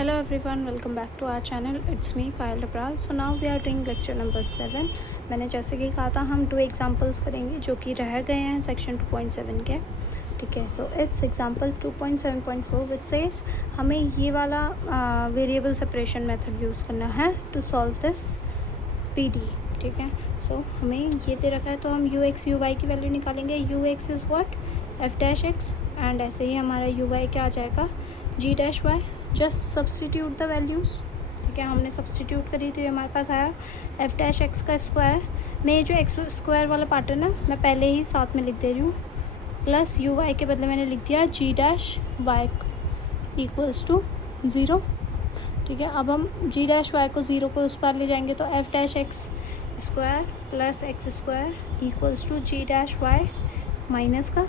Hello everyone, welcome back to our channel. It's me Payal Dabral. So now we are doing lecture number 7. मैंने जैसे कि कहा था हम 2 एग्जांपल्स करेंगे जो कि रह गए हैं सेक्शन 2.7 के. ठीक है, so it's example 2.7.4 which says हमें ये वाला वेरिएबल सेपरेशन मेथड यूज़ करना है टू सॉल्व दिस PD. ठीक है, सो हमें ये दे रखा है तो हम ux uy की वैल्यू निकालेंगे. ux is what f-x and ऐसे ही हमारा uy क्या आ जाएगा g-y. Just substitute the values. ठीक है, हमने सब्सटीट्यूट करी तो ये हमारे पास आया f-x का स्क्वायर में जो एक्स स्क्वायर वाला पार्ट है ना मैं पहले ही साथ में लिख दे रही हूँ प्लस uy के बदले मैंने लिख दिया g-y इक्वल्स टू 0. ठीक है, अब हम g-y को 0 को उस पार ले जाएंगे तो f-x square plus x square equals to g-y minus का.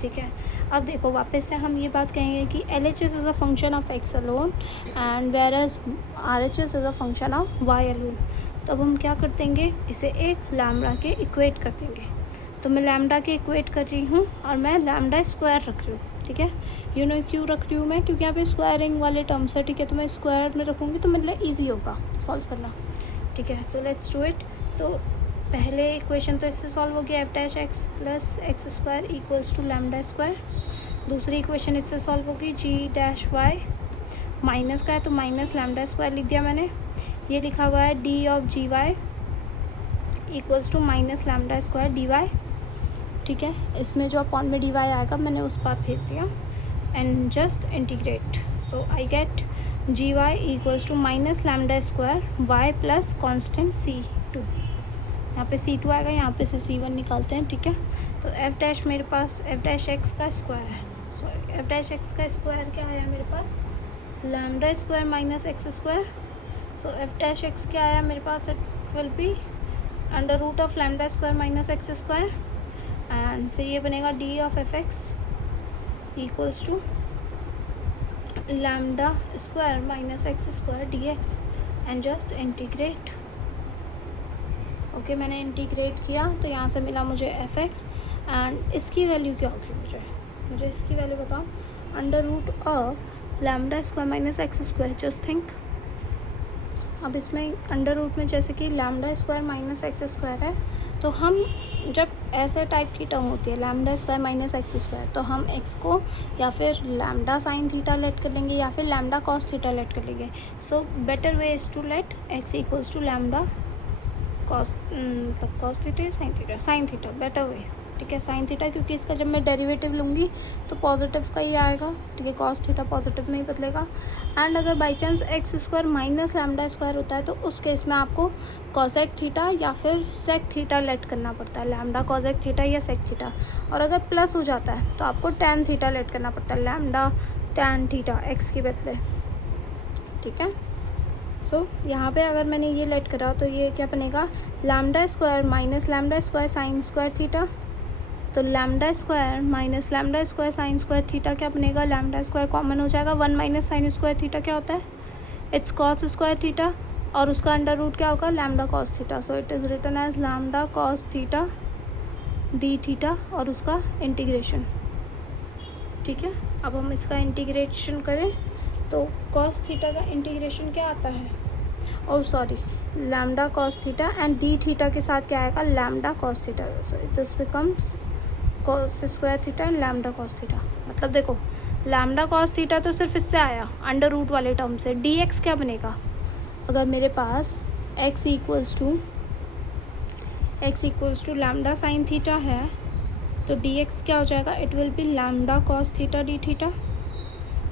ठीक है, अब देखो वापस से हम ये बात कहेंगे कि LHS is a function of x alone and whereas एज RHS is a function of y alone. तो अब हम क्या कर देंगे, इसे एक लैम्डा के इक्वेट कर देंगे. तो मैं लैम्डा के इक्वेट कर रही हूँ और मैं लैम्डा स्क्वायर रख रही हूँ. ठीक है, यू नो क्यों रख रही हूँ मैं, क्योंकि यहाँ पे स्क्वायरिंग वाले टर्म्स है. ठीक है, तो मैं स्क्वायर में रखूँगी तो मतलब ईजी होगा सॉल्व करना. ठीक है, सो लेट्स डू इट. तो पहले इक्वेशन तो इससे सॉल्व हो गया f-x plus x square equals to lambda square. दूसरी इक्वेशन इससे सॉल्व होगी g-y माइनस का है तो माइनस लैम्डा स्क्वायर लिख दिया मैंने. ये लिखा हुआ है d of g-y equals to minus lambda square dy. ठीक है, इसमें जो अपॉन में dy आएगा मैंने उस पार भेज दिया and just integrate. So I get g-y equals to minus lambda square y plus constant c2. यहाँ पे c2 आएगा, यहाँ पे से c1 निकालते हैं. ठीक है, तो f' मेरे पास f'(x) का स्क्वायर है. सॉरी, f'(x) का स्क्वायर क्या आया मेरे पास, lambda square minus x square. So f'(x) क्या आया मेरे पास, it will be under root of lambda square minus x square and फिर ये बनेगा d of f(x) equals to lambda square minus x square dx and just integrate. Okay, मैंने integrate किया तो यहाँ से मिला मुझे f(x) एंड इसकी वैल्यू क्या होगी, मुझे इसकी वैल्यू बताओ. Under root of lambda square minus x square. Just think, अब इसमें अंडर रूट में जैसे कि lambda square minus x square है तो हम जब ऐसे टाइप की टर्म होती है lambda square minus x square तो हम x को या फिर लैम्डा साइन थीटा लेट कर लेंगे या फिर लैम्डा कॉस थीटा लेट कर लेंगे. So better way is to let x equals to lambda cos मतलब कॉस थीटा या साइन थीटा बेटर वे. ठीक है, साइन थीटा क्योंकि इसका जब मैं डेरिवेटिव लूँगी तो पॉजिटिव का ही आएगा. ठीक है, कॉस थीटा पॉजिटिव में ही बदलेगा. एंड अगर by chance x square minus lambda square होता है तो उस केस में आपको कॉसेक थीटा या फिर सेक थीटा लेट करना पड़ता है, लैम्डा कॉसेक थीटा या सेक थीटा. और अगर प्लस हो जाता है तो आपको टैन थीटा लेट करना पड़ता है, लैम्डा टैन थीटा एक्स के बदले. ठीक है, सो यहाँ पे अगर मैंने ये लेट करा तो ये क्या बनेगा, lambda square minus lambda square sine square theta. तो lambda square minus lambda square sine square theta क्या बनेगा, लैम्डा स्क्वायर कॉमन हो जाएगा. 1 माइनस साइन स्क्वायर थीटा क्या होता है, इट्स कॉस स्क्वायर थीटा और उसका अंडर रूट क्या होगा, lambda cos theta. So it is written as lambda cos theta d theta और उसका इंटीग्रेशन. ठीक है, अब हम इसका इंटीग्रेशन करें तो कॉस थीटा का इंटीग्रेशन क्या आता है, और sorry lambda cos theta and d theta के साथ क्या आएगा, lambda cos theta. So this becomes cos square theta and lambda cos theta. मतलब देखो लैम्डा कॉस थीटा तो सिर्फ इससे आया अंडर रूट वाले टर्म से. dx क्या बनेगा, अगर मेरे पास x equals to lambda sine theta है तो dx क्या हो जाएगा, it will be lambda cos theta d theta.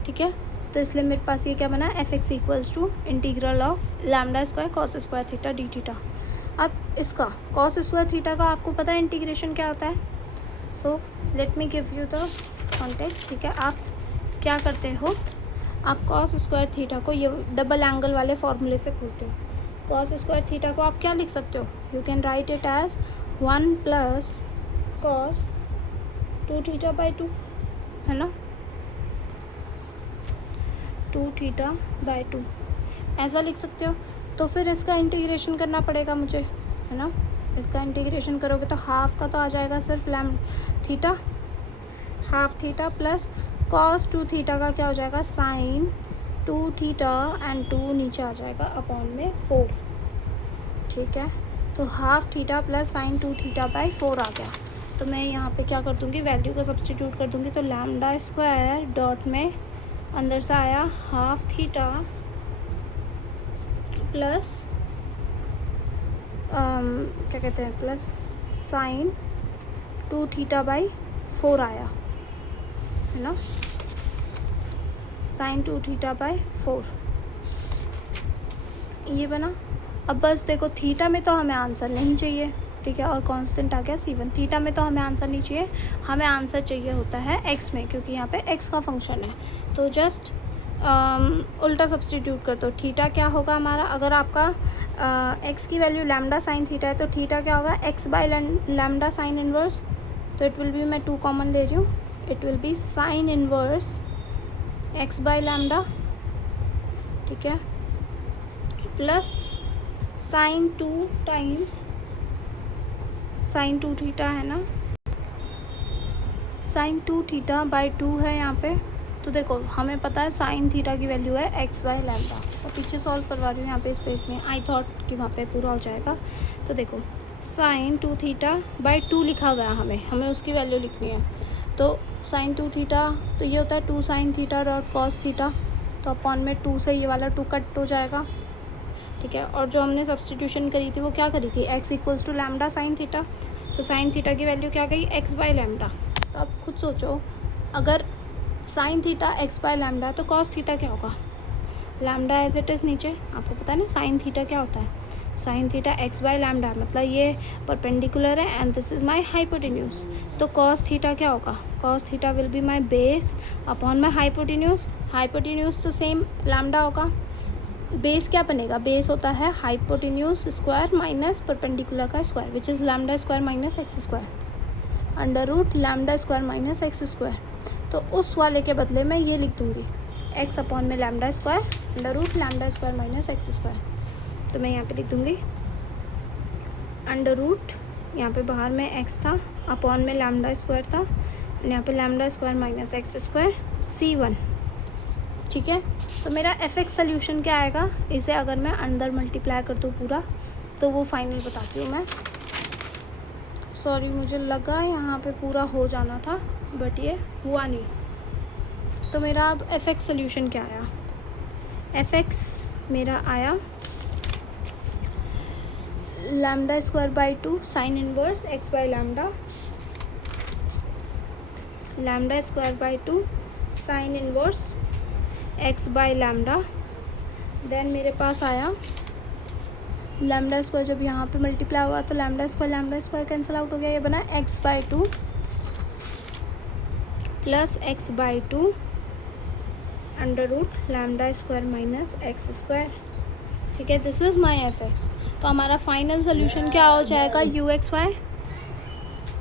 ठीक है, तो इसलिए मेरे पास ये क्या बना, f(x) equals to integral of lambda square cos square theta d theta. अब इसका कॉस स्क्वायर थीटा का आपको पता है इंटीग्रेशन क्या होता है. So let me give you the context. ठीक है, आप क्या करते हो, आप कॉस स्क्वायर थीटा को ये डबल एंगल वाले फॉर्मूले से खोलते हो. कॉस स्क्वायर थीटा को आप क्या लिख सकते हो, you can write it as 1 plus cos 2 theta by 2, है ना, 2 थीटा बाई 2 ऐसा लिख सकते हो. तो फिर इसका इंटीग्रेशन करना पड़ेगा मुझे, है ना. इसका इंटीग्रेशन करोगे तो हाफ का तो आ जाएगा सिर्फ theta, half theta plus cos 2 theta का क्या हो जाएगा, साइन 2 थीटा एंड 2 नीचे आ जाएगा अपॉन में 4, ठीक है। तो half theta plus sign 2 theta by 4 आ गया। तो मैं यहाँ पे क्या कर दूँगी, वैल्यू को सब्स्टिट्यूट कर दूँगी। तो लैम्डा स्क्वायर डॉट में अंदर से आया हाफ थीटा प्लस क्या कहते हैं, प्लस साइन 2 थीटा बाई 4 आया, है ना, साइन 2 थीटा बाई 4 ये बना। अब बस देखो, थीटा में तो हमें आंसर नहीं चाहिए, ठीक है, और कांस्टेंट आ गया C1। थीटा में तो हमें आंसर नहीं चाहिए, हमें आंसर चाहिए होता है एक्स में, क्योंकि यहाँ पे एक्स का फंक्शन है। तो जस्ट उल्टा सब्स्टिट्यूट कर दो। थीटा क्या होगा हमारा, अगर आपका एक्स की वैल्यू लैम्डा साइन थीटा है तो थीटा क्या होगा, x by lambda sign inverse. तो इट विल बी, मैं 2 कॉमन ले रही हूँ, it will B sign inverse x by lambda, ठीक है, plus sign 2 times sign 2 theta, है ना, साइन 2 थीटा बाई 2 है यहाँ पे। तो देखो हमें पता है साइन थीटा की वैल्यू है एक्स बाई लैम्डा, और पीछे सॉल्व करवा रही हूँ, यहाँ पे स्पेस में, आई थॉट कि वहाँ पे पूरा हो जाएगा। तो देखो साइन 2 थीटा बाई 2 लिखा हुआ है, हमें उसकी वैल्यू लिखनी है। तो साइन 2 थीटा, तो ये होता है 2 sine theta dot cos theta, तो अपॉन में 2 से ये वाला 2 कट हो जाएगा, ठीक है। और जो हमने सब्स्टिट्यूशन करी थी वो क्या करी थी, x equals to lambda sine theta, तो साइन थीटा की वैल्यू क्या गई, एक्स बाई लैम्डा। तो आप खुद सोचो, अगर sign theta x by lambda तो कॉस थीटा क्या होगा, लैम्डा एज इट इज़ नीचे, आपको पता है ना साइन थीटा क्या होता है, sine theta x by lambda, मतलब ये परपेंडिकुलर है and this is my hypotenuse. तो कॉस थीटा क्या होगा, cos theta will be my base upon my hypotenuse. Hypotenuse तो सेम लैम्डा होगा, बेस क्या बनेगा, बेस होता है हाइपोटेन्यूज स्क्वायर माइनस परपेंडिकुलर का square, which is lambda square minus x square, under root lambda square minus x square. तो उस वाले के बदले में ये लिख दूँगी, एक्स अपॉन में lambda square under root lambda square minus x square. तो मैं यहाँ पे लिख दूँगी अंडर रूट, यहाँ पे बाहर में एक्स था, अपॉन में लैम्डा स्क्वायर था, यहाँ पे lambda square minus x square C1, ठीक है। तो मेरा एफ.एक्स सोल्यूशन क्या आएगा, इसे अगर मैं अंदर मल्टीप्लाई कर दूँ पूरा, तो वो फाइनल बताती हूँ मैं। सॉरी, मुझे लगा यहाँ पे पूरा हो जाना था, बट ये हुआ नहीं। तो मेरा अब एफ.एक्स सोल्यूशन क्या आया, एफ.एक्स मेरा आया lambda square by 2 sine inverse x by lambda, lambda square by 2 sine inverse x by lambda. Then मेरे पास आया लैम्डा स्क्वायर, जब यहाँ पे मल्टीप्लाई हुआ तो लैम्डा स्क्वायर कैंसिल आउट हो गया, ये बना x by 2 plus x by 2 under root lambda square minus x square, ठीक है। This is my f x. तो हमारा फाइनल सोल्यूशन क्या हो जाएगा, u(x,y).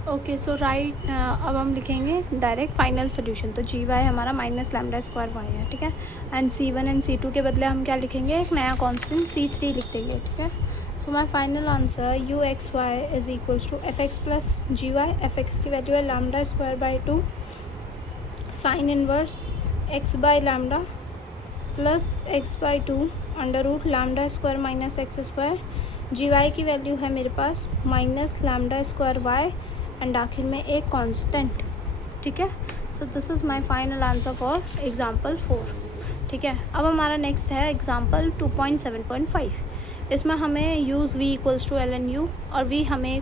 ओके, सो राइट, अब हम लिखेंगे डायरेक्ट फाइनल सोल्यूशन। तो g(y) हमारा माइनस लैम्डा स्क्वायर y है, ठीक है। एंड C1 एंड C2 के बदले हम क्या लिखेंगे, एक नया कांस्टेंट C3 लिख देंगे, ठीक है। So my final answer u(x,y) is equals to f(x) plus g(y). f(x) की वैल्यू है lambda square by 2 sine inverse x by lambda plus x by 2 under root lambda square minus x square. g(y) की value है मेरे पास minus lambda square y and आखिर में एक constant, ठीक है। So this is my final answer for example 4, ठीक है। अब हमारा नेक्स्ट है एग्जांपल 2.7.5। इसमें हमें use v equals to ln u, और v हमें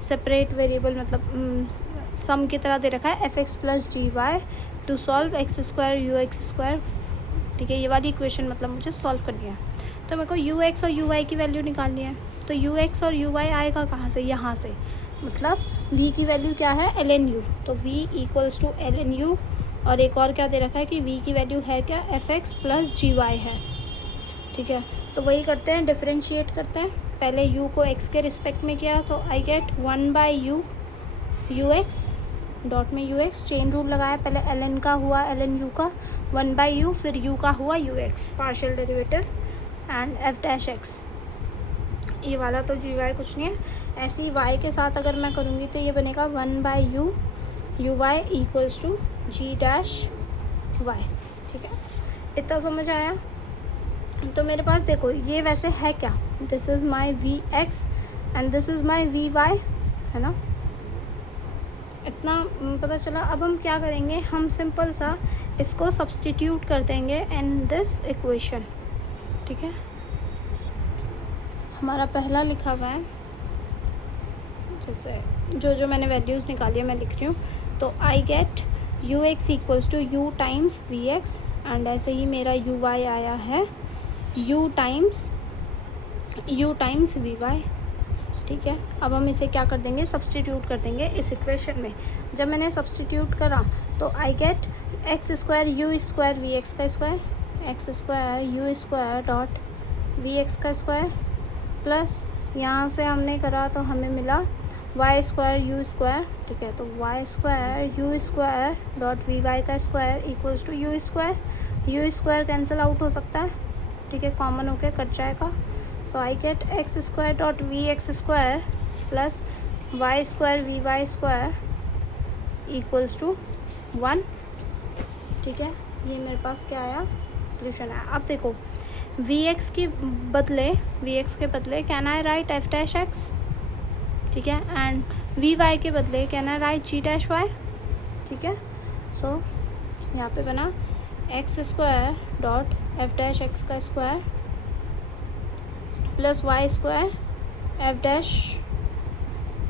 सेपरेट वेरिएबल मतलब सम की तरह दे रखा है f(x) plus g(y) to solve x square u x square, ठीक है। ये वाली इक्वेशन मतलब मुझे सॉल्व करनी है। तो मेरे को u(x) और u(y) की वैल्यू निकालनी है। तो u(x) और u(y) आएगा कहाँ से, यहाँ से, मतलब v की वैल्यू क्या है, ln u। तो v equals to ln u, और एक और क्या दे रखा है कि v की वैल्यू है क्या, f(x) प्लस g(y) है, ठीक है। तो वही करते हैं, डिफरेंशिएट करते हैं। पहले u को x के रिस्पेक्ट में किया, तो I gate 1 by you ux, dot में ux, चेन रूल लगाया, पहले ln का हुआ ln u का 1 बाई यू, फिर u का हुआ ux, partial derivative and f dash x। ये वाला तो g(y) कुछ नहीं है, ऐसे ही y के साथ अगर मैं करूँगी तो ये बनेगा 1 by u uy equals to g dash y, ठीक है। इतना समझ आया? तो मेरे पास देखो ये वैसे है क्या, this is my v x and this is my v y, है ना, इतना पता चला। अब हम क्या करेंगे, हम सिंपल सा इसको सब्सटीट्यूट कर देंगे इन दिस इक्वेशन, ठीक है। हमारा पहला लिखा हुआ है, जैसे जो मैंने वैल्यूज़ निकाली है मैं लिख रही हूँ। तो I get u x equals to u times v x, and ऐसे ही मेरा यू वाई आया है यू टाइम्स वी वाई, ठीक है। अब हम इसे क्या कर देंगे, सब्सटीट्यूट कर देंगे इस इक्वेशन में। जब मैंने सब्सटीट्यूट करा तो I get x square u square v x का square, x square u square dot v x का स्क्वायर, प्लस यहाँ से हमने करा तो हमें मिला वाई स्क्वायर यू स्क्वायर, ठीक है। तो y square u square dot v y का square equals to u square cancel out हो सकता है, ठीक है, कॉमन होके कट जाएगा। So I get x square dot v x square plus y square v y square equals to 1, ठीक है। ये मेरे पास क्या आया, सोल्यूशन आया। अब देखो वी एक्स के बदले can I write f dash x, ठीक है, एंड वी वाई के बदले can I write g dash y, ठीक है। सो यहाँ पे बना x square dot f dash x का square plus y square f dash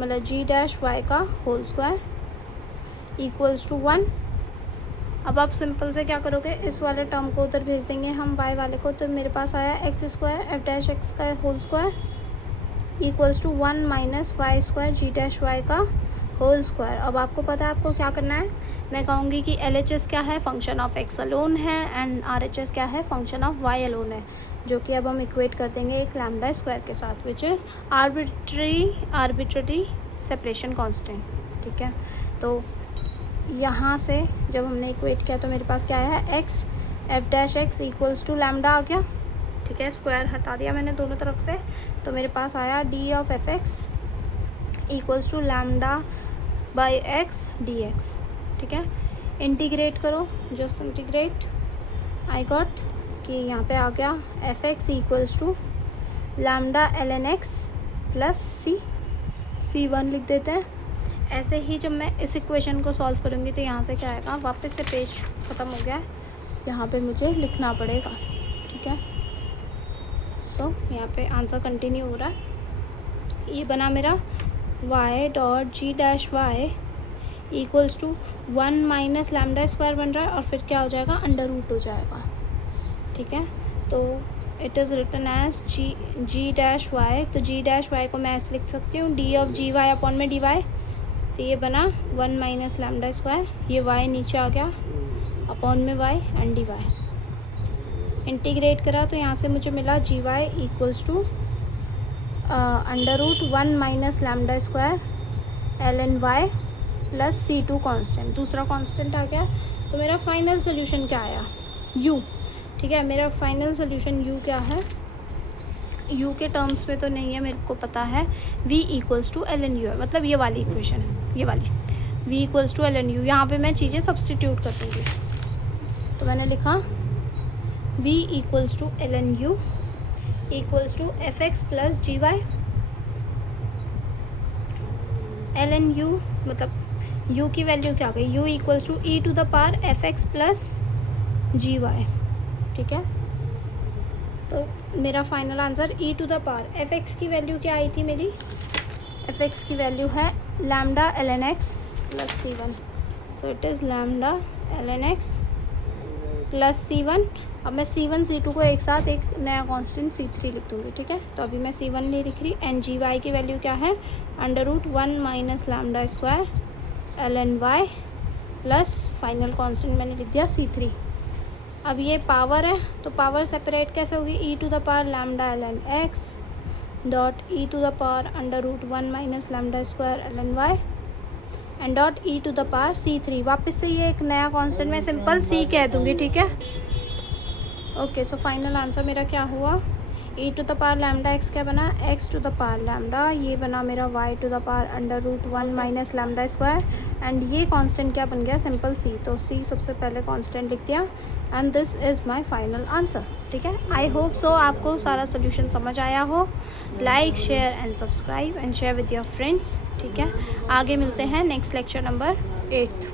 मतलब जी डैश वाई का होल स्क्वायर इक्वल्स टू 1। अब आप सिंपल से क्या करोगे, इस वाले टर्म को उधर भेज देंगे हम वाई वाले को, तो मेरे पास आया x square f dash x का whole square equals to 1 minus y square g dash y का होल स्क्वायर। अब आपको पता है आपको क्या करना है, मैं कहूँगी कि एल एच एस क्या है, फंक्शन ऑफ एक्स अलोन है, एंड आर एच एस क्या है, फंक्शन ऑफ वाई अलोन है, जो कि अब हम इक्वेट कर देंगे एक लैम्डा स्क्वायर के साथ, which is arbitrary separation constant, ठीक है। तो यहाँ से जब हमने इक्वेट किया तो मेरे पास क्या आया है, x f dash x equals to lambda आ गया, ठीक है, स्क्वायर हटा दिया मैंने दोनों तरफ से, तो मेरे पास आया d of f x equals to lambda by x d x, ठीक है। इंटीग्रेट करो, जस्ट इंटीग्रेट, आई गॉट कि यहाँ पे आ गया f x equals to lambda l n x plus c 1 लिख देते हैं। ऐसे ही जब मैं इस इक्वेशन को सॉल्व करूँगी तो यहाँ से क्या आएगा, वापस से पेज ख़त्म हो गया है, यहाँ पे मुझे लिखना पड़ेगा, ठीक है। सो यहाँ पे आंसर कंटिन्यू हो रहा है। ये बना मेरा y dot g dash y equals to 1 minus lambda square बन रहा है, और फिर क्या हो जाएगा, अंडर रूट हो जाएगा, ठीक है। तो it is written as g dash y, तो जी डैश वाई को मैं ऐसे लिख सकती हूँ d of g y upon में डी वाई, तो ये बना 1 माइनस लैम्डा स्क्वायर, ये y नीचे आ गया अपॉन में y and d y. Integrate करा तो यहाँ से मुझे मिला g y equals to under root 1 minus lambda square l n y plus C2 constant, दूसरा कांस्टेंट आ गया। तो मेरा फाइनल सोल्यूशन क्या आया, u, ठीक है। मेरा फाइनल सोल्यूशन u क्या है, u के टर्म्स में तो नहीं है, मेरे को पता है v equals to l n u है, मतलब ये वाली इक्वेशन, ये वाली v equals to l n u. यहाँ पर मैं चीज़ें सब्सटीट्यूट कर दूँगी, तो मैंने लिखा v equals to l n u equals to f x plus g y, l n u मतलब u की वैल्यू क्या गई, u equals to e to the power f x plus g y, ठीक है। तो मेरा final answer e to the power f x की value क्या आई थी मेरी, एफ एक्स की वैल्यू है lambda l n x plus C1, so it is lambda l n x plus C1। अब मैं C1 C2 को एक साथ एक नया कांस्टेंट C3 लिख दूँगी, ठीक है। तो अभी मैं C1 नहीं लिख रही, एंड जी वाई की वैल्यू क्या है, under root 1 minus lambda square l n y plus final constant मैंने लिख दिया C3। अब ये पावर है, तो पावर सेपरेट कैसे होगी, e to the power lambda l n x dot e to the power under root 1 minus lambda square l n y and dot e to the power C3। वापस से ये एक नया constant मैं simple C कह दूँगी, ठीक है। ओके, सो फाइनल आंसर मेरा क्या हुआ, e to the power lambda x क्या बना, x to the power lambda, ये बना मेरा y to the power under root 1 minus lambda square, and ये कांस्टेंट क्या बन गया, सिंपल C। तो C सबसे पहले कांस्टेंट लिख दिया, and this is my final answer. ठीक है, आई होप सो आपको सारा सोल्यूशन समझ आया हो। Like, share and subscribe and share with your friends. ठीक है, आगे मिलते हैं नेक्स्ट लेक्चर नंबर 8।